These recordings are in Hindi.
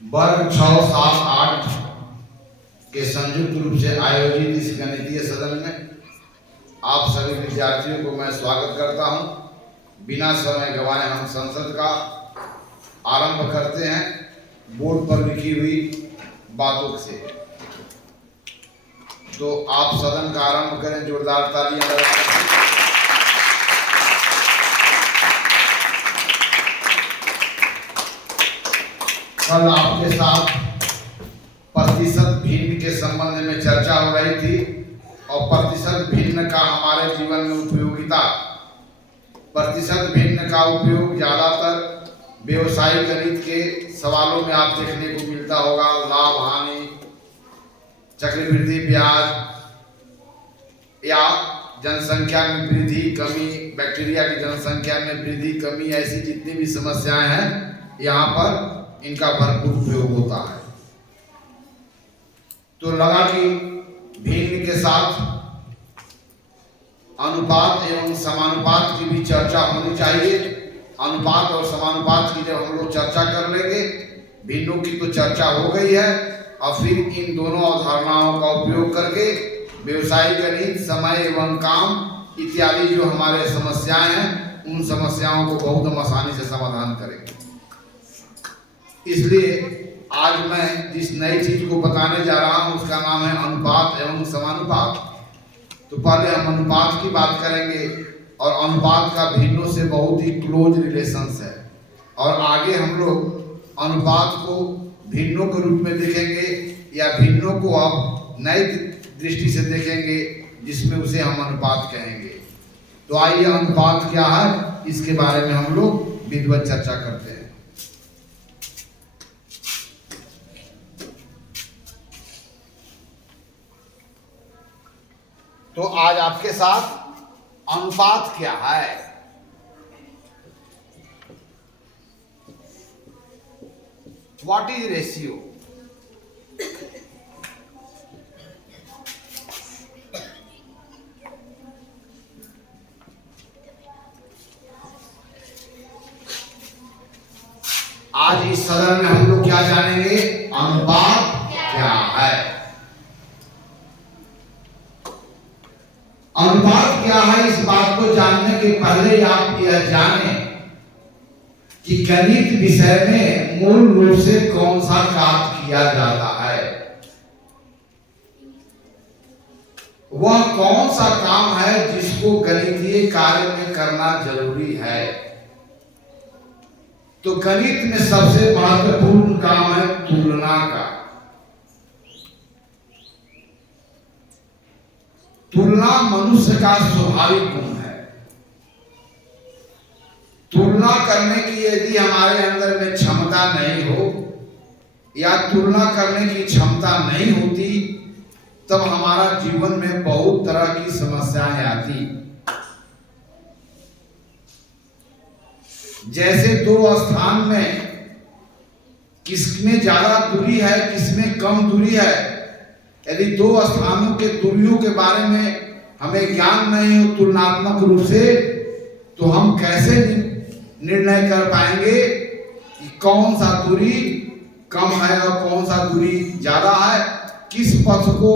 वर्ग 6, 7, 8 के संयुक्त रूप से आयोजित इस गणितीय सदन में आप सभी विद्यार्थियों को मैं स्वागत करता हूं। बिना समय गंवाए हम संसद का आरंभ करते हैं बोर्ड पर लिखी हुई बातों से। तो आप सदन का आरंभ करें, जोरदार तालियां लगाएं। कल आपके साथ प्रतिशत भिन्न के संबंध में चर्चा हो रही थी और प्रतिशत भिन्न का हमारे जीवन में उपयोगिता। प्रतिशत भिन्न का उपयोग ज्यादातर व्यवसायिक गणित के सवालों में आप देखने को मिलता होगा। लाभ हानि, चक्रवृद्धि ब्याज या जनसंख्या में वृद्धि कमी, बैक्टीरिया की जनसंख्या में वृद्धि कमी, ऐसी जितनी भी समस्याएं हैं यहाँ पर इनका भरपूर उपयोग होता है। तो लगा कि भिन्न के साथ अनुपात एवं समानुपात की भी चर्चा होनी चाहिए। अनुपात और समानुपात की जब हम लोग चर्चा कर लेंगे, भिन्नों की तो चर्चा हो गई है, और फिर इन दोनों अवधारणाओं का उपयोग करके व्यवसायिक गणित, समय एवं काम इत्यादि जो हमारे समस्याएं हैं, उन समस्याओं को बहुत हम आसानी से समाधान करेंगे। इसलिए आज मैं जिस नई चीज को बताने जा रहा हूं उसका नाम है अनुपात एवं समानुपात। तो पहले हम अनुपात की बात करेंगे और अनुपात का भिन्नों से बहुत ही क्लोज रिलेशंस है, और आगे हम लोग अनुपात को भिन्नों के रूप में देखेंगे या भिन्नों को अब नई दृष्टि से देखेंगे जिसमें उसे हम अनुपात कहेंगे। तो आइए अनुपात क्या है इसके बारे में हम लोग विधिवत चर्चा करते हैं। तो आज आपके साथ अनुपात क्या है, व्हाट इज रेशियो। आज इस सदन में हम लोग क्या जानेंगे, अनुपात क्या है। अनुपात क्या है, इस बात को जानने के पहले आप यह जानें कि गणित विषय में मूल रूप से कौन सा कार्य किया जाता है। वह कौन सा काम है जिसको गणितीय कार्य में करना जरूरी है। तो गणित में सबसे महत्वपूर्ण काम है तुलना का। तुलना मनुष्य का स्वाभाविक गुण है। तुलना करने की यदि हमारे अंदर में क्षमता नहीं हो या तुलना करने की क्षमता नहीं होती, तब हमारा जीवन में बहुत तरह की समस्याएं आती। जैसे दो स्थान में किसमें ज्यादा दूरी है, किसमें कम दूरी है, यदि दो स्थानों के दूरियों के बारे में हमें ज्ञान नहीं हो तुलनात्मक रूप से, तो हम कैसे निर्णय कर पाएंगे कि कौन सा दूरी कम है और कौन सा दूरी ज्यादा है, किस पथ को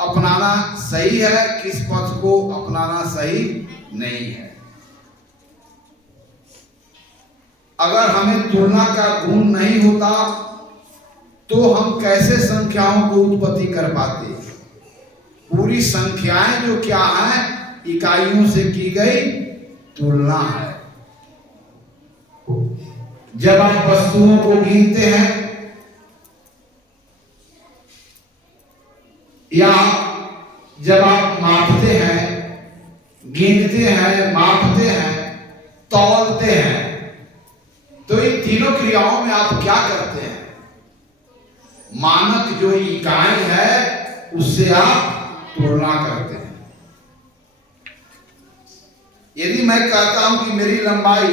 अपनाना सही है, किस पथ को अपनाना सही नहीं है। अगर हमें तुलना का गुण नहीं होता तो हम कैसे संख्याओं को उत्पत्ति कर पाते। पूरी संख्याएं जो क्या है, इकाइयों से की गई तुलना है। जब आप वस्तुओं को गिनते हैं या जब आप मापते हैं, गिनते हैं, मापते हैं, तौलते हैं, तो इन तीनों क्रियाओं में आप क्या करते हैं, मानक जो इकाई है उससे आप तुलना करते हैं। यदि मैं कहता हूं कि मेरी लंबाई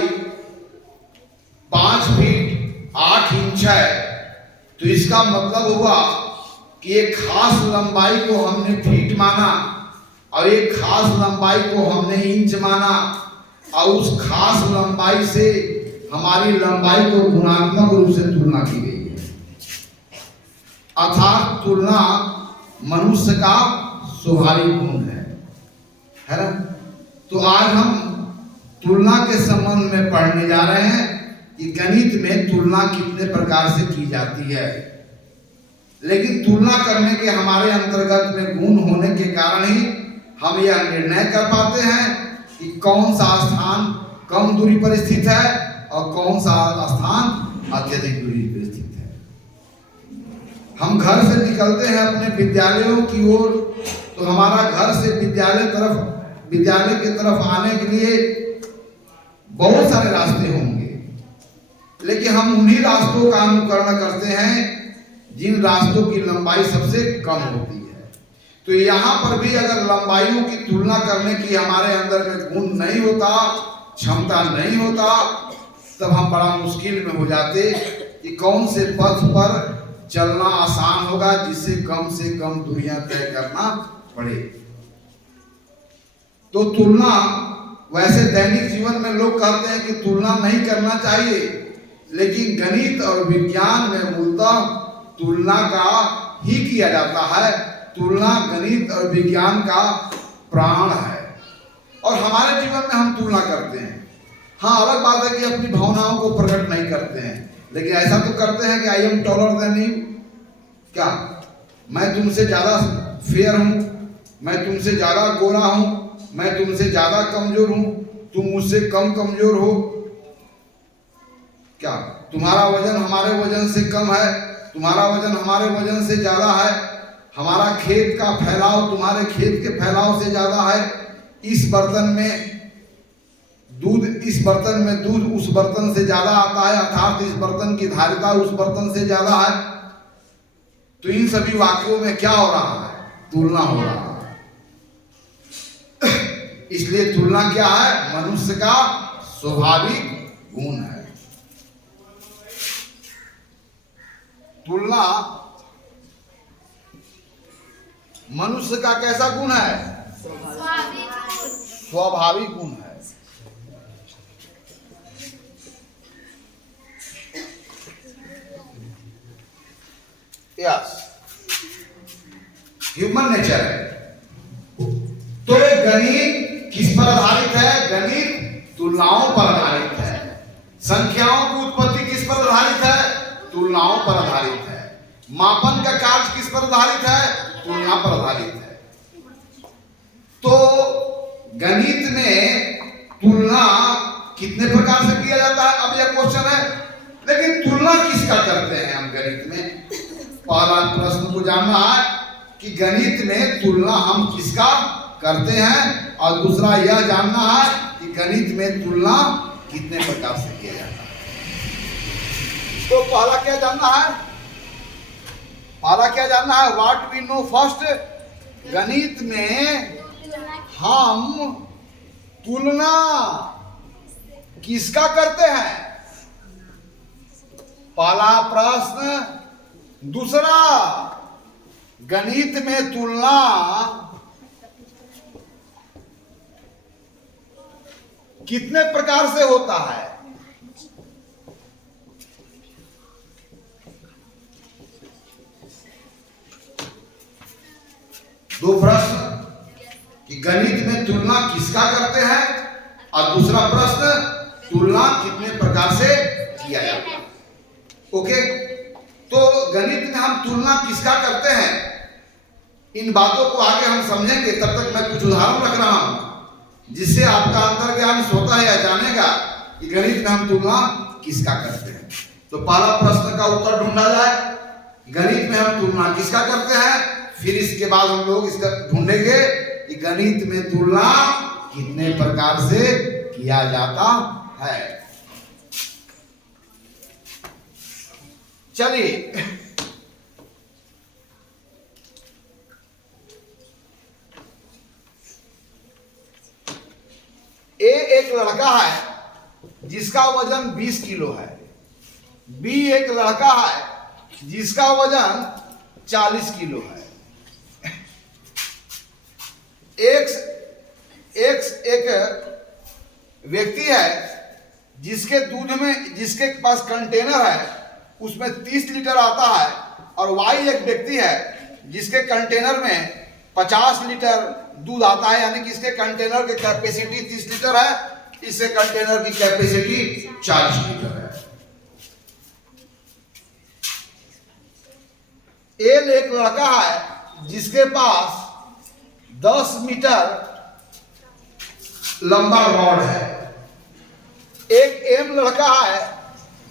5 फीट 8 इंच है, तो इसका मतलब हुआ कि एक खास लंबाई को हमने फीट माना और एक खास लंबाई को हमने इंच माना, और उस खास लंबाई से हमारी लंबाई को गुणात्मक रूप से तुलना की गई है। अर्थात तुलना मनुष्य का स्वाभाविक गुण है ना। तो आज हम तुलना के संबंध में पढ़ने जा रहे हैं कि गणित में तुलना कितने प्रकार से की जाती है। लेकिन तुलना करने के हमारे अंतर्गत में गुण होने के कारण ही हम यह निर्णय कर पाते हैं कि कौन सा स्थान कम दूरी पर स्थित है और कौन सा स्थान अत्यधिक दूरी पर स्थित है। हम घर से निकलते हैं अपने विद्यालयों की ओर, तो हमारा घर से विद्यालय की तरफ आने के लिए बहुत सारे रास्ते होंगे, लेकिन हम उन्हीं रास्तों का अनुकरण करते हैं जिन रास्तों की लंबाई सबसे कम होती है। तो यहाँ पर भी अगर लंबाइयों की तुलना करने की हमारे अंदर में गुण नहीं होता, क्षमता नहीं होता, तब हम बड़ा मुश्किल में हो जाते कि कौन से पथ पर चलना आसान होगा जिससे कम दूरियां तय करना पड़े। तो तुलना, वैसे दैनिक जीवन में लोग कहते हैं कि तुलना नहीं करना चाहिए, लेकिन गणित और विज्ञान में मूलतः तुलना का ही किया जाता है। तुलना गणित और विज्ञान का प्राण है और हमारे जीवन में हम तुलना करते हैं। हाँ, अलग बात है कि अपनी भावनाओं को प्रकट नहीं करते हैं, लेकिन ऐसा तो करते हैं कि I am taller than you. क्या मैं तुमसे ज्यादा फेयर हूं, मैं तुमसे ज्यादा गोरा हूं, मैं तुमसे ज्यादा कमजोर हूं, तुम मुझसे कम कमजोर हो। क्या तुम्हारा वजन हमारे वजन से कम है, तुम्हारा वजन हमारे वजन से ज्यादा है, हमारा खेत का फैलाव तुम्हारे खेत के फैलाव से ज्यादा है, इस बर्तन में दूध उस बर्तन से ज्यादा आता है, अर्थात इस बर्तन की धारिता उस बर्तन से ज्यादा है। तो इन सभी वाक्यों में क्या हो रहा है? तुलना हो रहा है। इसलिए तुलना क्या है? मनुष्य का स्वाभाविक गुण है। तुलना मनुष्य का कैसा गुण है? स्वाभाविक गुण है। यस, ह्यूमन नेचर है। तो गणित किस पर आधारित है? गणित तुलनाओं पर आधारित है। संख्याओं की उत्पत्ति किस पर आधारित है? तुलनाओं पर आधारित है। मापन का कार्य किस पर आधारित है? तुलना पर आधारित है। तो गणित में तुलना कितने प्रकार से किया जाता है, अब यह क्वेश्चन है। लेकिन तुलना किसका करते हैं हम गणित में? पहला प्रश्न को जानना है कि गणित में तुलना हम किसका करते हैं, और दूसरा यह जानना है कि गणित में तुलना कितने प्रकार से किया जाता है। तो पहला क्या जानना है? What we know first. गणित में हम तुलना किसका करते हैं? पहला प्रश्न। दूसरा, गणित में तुलना कितने प्रकार से होता है? दो प्रश्न कि गणित में तुलना किसका करते हैं, और दूसरा प्रश्न तुलना कितने प्रकार से किया जाता है। ओके, तो गणित में हम तुलना किसका करते हैं, इन बातों को आगे हम समझेंगे। तब तक मैं कुछ उदाहरण रख रहा हूं जिससे आपका अंतर्ज्ञान स्वतः है या जानेगा कि गणित में हम तुलना किसका करते हैं। तो पहला प्रश्न का उत्तर ढूंढा जाए, गणित में हम तुलना किसका करते हैं। फिर इसके बाद हम लोग इसका ढूंढेंगे कि गणित में तुलना कितने प्रकार से किया जाता है। चलिए, एक लड़का है जिसका वजन 20 किलो है। बी एक लड़का है जिसका वजन 40 किलो है। एक व्यक्ति है जिसके पास कंटेनर है, उसमें 30 लीटर आता है और वाई एक व्यक्ति है जिसके कंटेनर में 50 लीटर दूध आता है, यानी कि इसके कंटेनर की कैपेसिटी 30 लीटर है, इसके कंटेनर की कैपेसिटी 40 लीटर है। एल एक लड़का है जिसके पास 10 मीटर लंबा रॉड है। एक एम लड़का है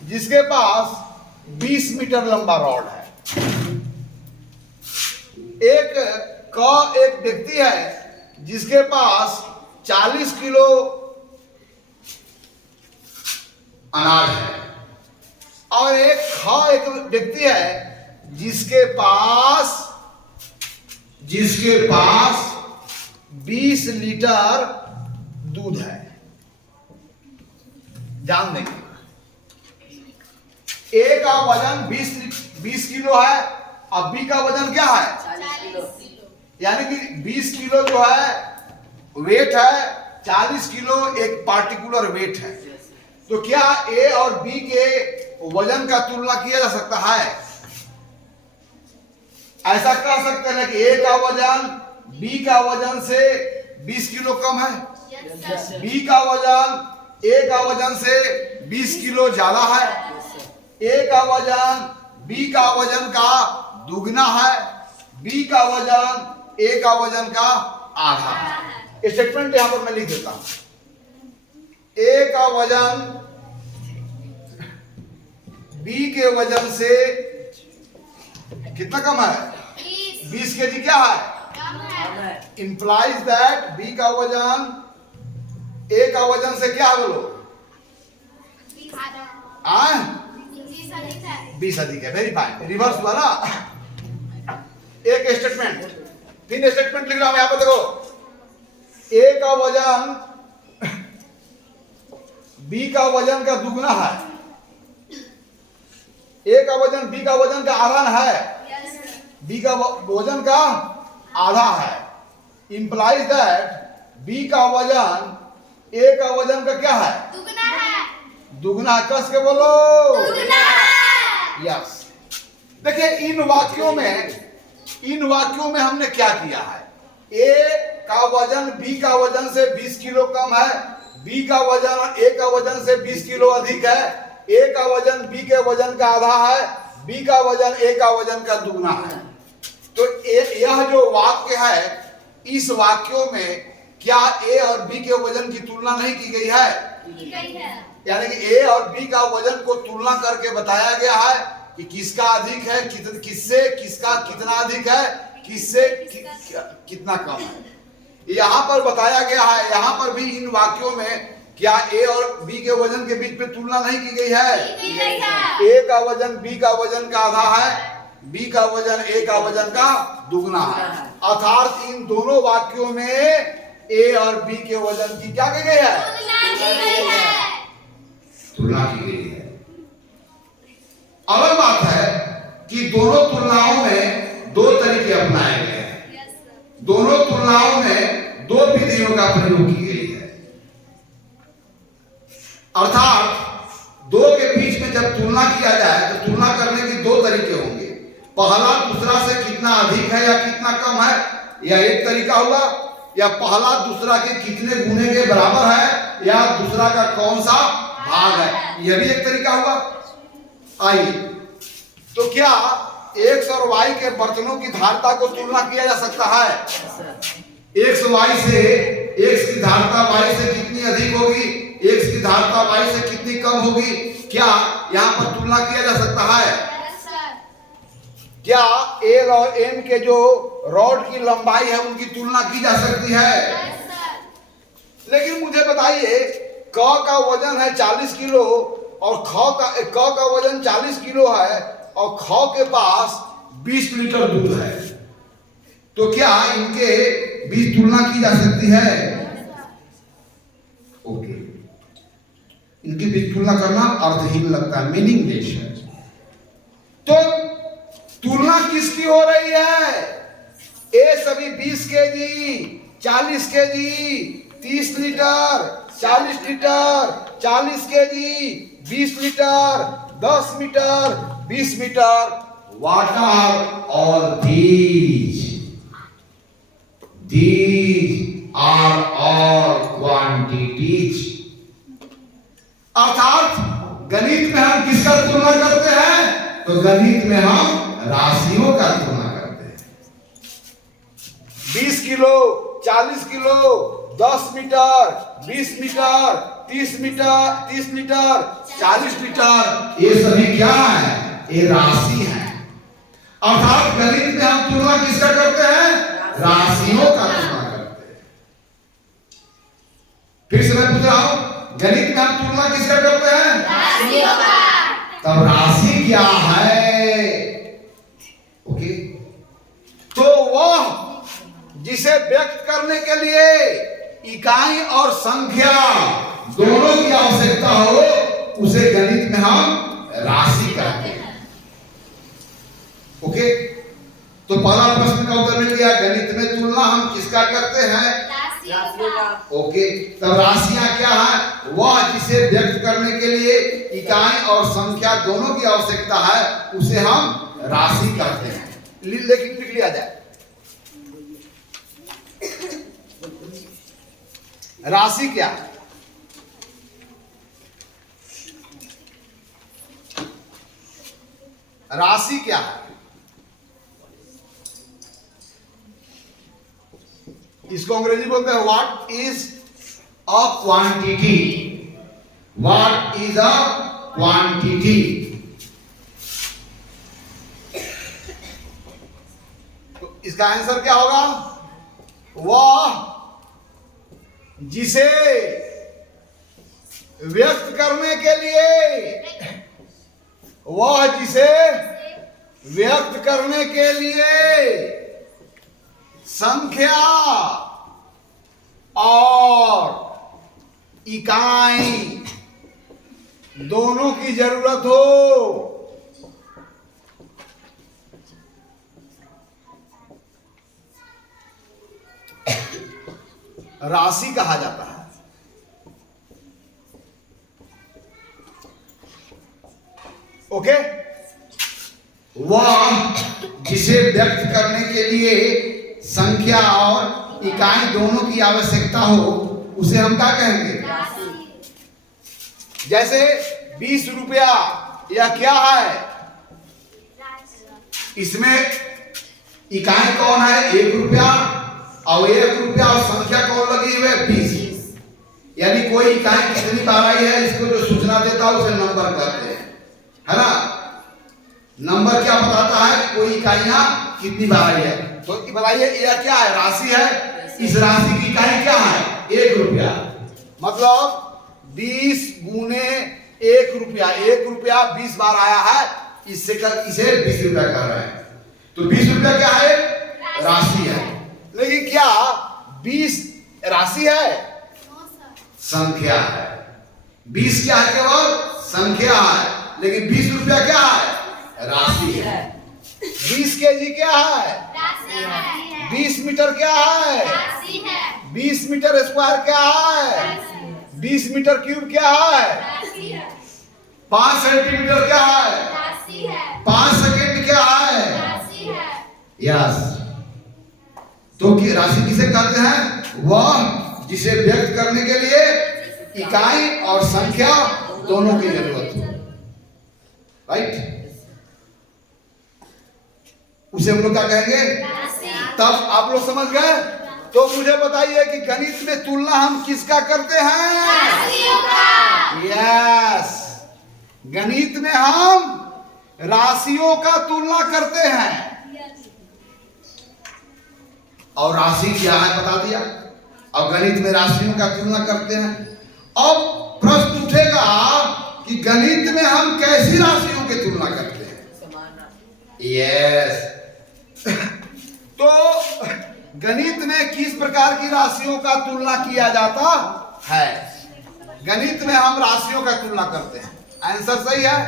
जिसके पास 20 मीटर लंबा रॉड है। एक व्यक्ति है जिसके पास 40 किलो अनाज है, और एक व्यक्ति है जिसके पास 20 लीटर दूध है। ध्यान देंगे, ए का वजन 20 किलो है, अब बी का वजन क्या है? 40 किलो। यानी कि 20 किलो जो है वेट है, 40 किलो एक पार्टिकुलर वेट है। तो क्या ए और बी के वजन का तुलना किया जा सकता है? ऐसा कह सकते हैं कि ए का वजन बी का वजन से 20 किलो कम है, बी का वजन ए का वजन से 20 किलो ज्यादा है, ए का वजन बी का वजन का दुगना है, बी का वजन ए का वजन का आधा है। स्टेटमेंट यहां पर मैं लिख देता हूं, ए का वजन बी के वजन से कितना कम है? 20 केजी क्या है? इंप्लाइज दैट बी का वजन ए का वजन से क्या है? बोलो 20 अधिक है। वेरी फाइन, रिवर्स हुआ ना। एक स्टेटमेंट, फिर स्टेटमेंट लिख रहा हूं यहां पर, देखो ए का वजन बी का वजन का दुगना है, ए का वजन बी का वजन का आधा है, बी का वजन का आधा है। इंप्लाइज दैट बी का वजन ए का वजन का क्या है? दुगना है। कस के बोलो यस। देखिए इन वाक्यों में हमने क्या किया है? ए का वजन बी का वजन से 20 किलो कम है, बी का वजन ए का वजन से 20 किलो अधिक है, ए का वजन बी के वजन का आधा है, बी का वजन ए का वजन का दुगना है। तो यह जो वाक्य है, इस वाक्यों में क्या ए और बी के वजन की तुलना नहीं की गई है? यानी कि ए और बी का वजन को तुलना करके बताया गया है कि किसका अधिक है, किससे किसका कितना अधिक है, किससे कितना कम है। यहाँ पर बताया गया है, यहाँ पर भी इन वाक्यों में क्या ए और बी के वजन के बीच में तुलना नहीं की गई है? ए का वजन बी का वजन का आधा है, बी का वजन ए का वजन का दुगना है। अर्थात इन दोनों वाक्यों में ए और बी के वजन की क्या की गई है? तुलना की गई है। अलग बात है कि दोनों तुलनाओं में दो तरीके अपनाए गए हैं, दोनों तुलनाओं में दो विधियों का प्रयोग की गई है। अर्थात दो के बीच में जब तुलना किया जाए तो तुलना करने के दो तरीके होंगे। पहला दूसरा से कितना अधिक है या कितना कम है, यह एक तरीका हुआ, या पहला दूसरा के कितने गुने के बराबर है, या दूसरा का कौन सा भाग है, यह भी एक तरीका हुआ। आइए, तो क्या एक्स और वाई के बर्तनों की धारता को तुलना किया जा सकता है? एक्स वाई से, एक्स की धारता वाई से कितनी अधिक होगी, एक्स की धारता वाई से कितनी कम होगी, क्या यहाँ पर तुलना किया जा सकता है? क्या एल और एम के जो रॉड की लंबाई है उनकी तुलना की जा सकती है? लेकिन मुझे बताइए, क का वजन है 40 किलो और क का वजन 40 किलो है और ख के पास 20 लीटर दूध है, तो क्या इनके बीच तुलना की जा सकती है? ओके, इनके बीच तुलना करना अर्थहीन लगता है, मीनिंगलेस है। तो तुलना किसकी हो रही है? ए सभी 20 KG, 40 KG, 30 litre, 40 litre, 40 KG, 20 litre, 10 metre, 20 metre, What are all these? These are all quantities. अर्थात गणित में हम किसका तुलना करते हैं? तो गणित में हम राशियों का तुलना करते हैं। 20 kilo, 40 kilo, 10 metre, 20 metre, 30 metre, 30 litre, 40 litre, ये सभी क्या है? ये राशि है। अर्थात गणित में हम तुलना किसका करते हैं? राशियों का तुलना करते हैं। फिर से मैं पूछ रहा हूं, गणित में हम तुलना किसका करते हैं? राशियों का। तब राशि क्या है? ओके, तो वह जिसे व्यक्त करने के लिए इकाई और संख्या दोनों की आवश्यकता हो उसे गणित में हम राशि कहते हैं। ओके, तो पहला प्रश्न का उत्तर मिल गया। गणित में तुलना हम किसका करते हैं? राशियों का। ओके, तब राशियां क्या है? वह जिसे व्यक्त करने के लिए इकाई और संख्या दोनों की आवश्यकता है उसे हम राशि कहते हैं। लेकिन लिख लिया जाए। राशि क्या है? राशि क्या है? इसको अंग्रेजी बोलते हैं what is a quantity. What is a quantity? तो इसका आंसर क्या होगा? वह जिसे व्यक्त करने के लिए, वह जिसे व्यक्त करने के लिए संख्या और इकाई दोनों की जरूरत हो। राशि कहा जाता है। ओके, वह जिसे व्यक्त करने के लिए संख्या और इकाई दोनों की आवश्यकता हो उसे हम क्या कहेंगे? जैसे 20 रुपया यह क्या है? इसमें इकाई कौन है? 1 रुपया, और 1 रुपया और संख्या कौन लगी हुई है? 20। यानी कोई इकाई कितनी बार आई है इसको जो सूचना देता है उसे नंबर कहते हैं, है ना? नंबर क्या बताता है कि कोई इकाइयां कितनी बार आई है। तो बताइए यह क्या है? राशि है। इस राशि की इकाई क्या है? 1 रुपया। मतलब 20 गुने 1 रुपया, 1 रुपया 20 बार आया है, इसे 20 रुपया कह रहे हैं। तो 20 रुपया क्या है? राशि है। लेकिन क्या 20 राशि है? संख्या है। 20 क्या है? केवल संख्या है। लेकिन 20 रुपया क्या है? राशि है। 20 केजी क्या है? 20 मीटर क्या है? 20 मीटर स्क्वायर क्या है? 20 मीटर क्यूब क्या है? 5 सेंटीमीटर क्या है? 5 सेकंड क्या है? यस। तो राशि किसे कहते हैं? वह जिसे व्यक्त करने के लिए इकाई और संख्या दोनों की जरूरत हो। राइट, उसे हम लोग क्या कहेंगे? तब आप लोग समझ गए। तो मुझे बताइए कि गणित में तुलना हम किसका करते हैं? यस, गणित में हम राशियों का तुलना करते हैं। और राशि क्या है बता दिया। अब गणित में राशियों का तुलना करते हैं। अब प्रश्न उठेगा कि गणित में हम कैसी राशियों की तुलना करते हैं? यस। तो गणित में किस प्रकार की राशियों का तुलना किया जाता है? गणित में हम राशियों का तुलना करते हैं। आंसर सही है।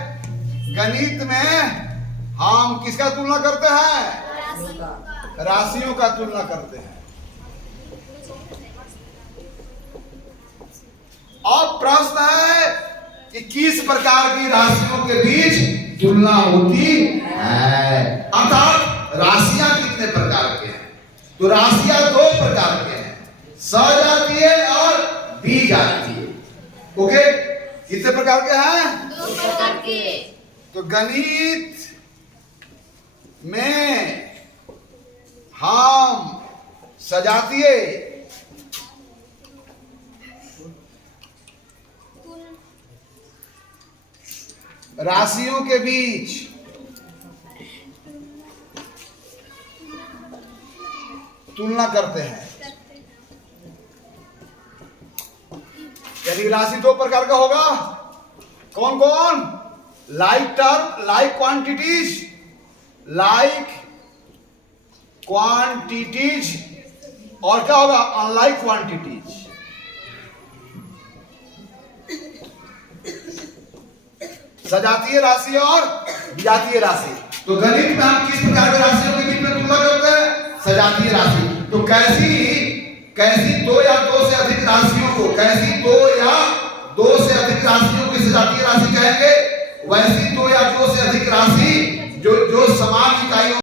गणित में हम किसका तुलना करते हैं? राशियों का तुलना करते हैं। अब प्रश्न है कि किस प्रकार की राशियों के बीच तुलना होती है। अर्थात राशियां कितने प्रकार के हैं? तो राशियां दो प्रकार के हैं, सजातीय और विजातीय। ओके, कितने प्रकार के हैं? 2 प्रकार के। तो गणित में हम सजातीय राशियों के बीच तुलना करते हैं। यदि राशि दो प्रकार का होगा, कौन कौन? लाइक टर्म, लाइक क्वांटिटीज, और क्या होगा? Unlike quantities. सजातीय राशि और विजातीय राशि। तो गणित में हम किस प्रकार की राशियों के बीच में तुलना करते हैं? सजातीय राशि। तो कैसी दो या दो से अधिक राशियों को, कैसी दो या दो से अधिक राशियों की सजातीय राशि कहेंगे? वैसी दो या दो से अधिक राशि जो समान इकाइयों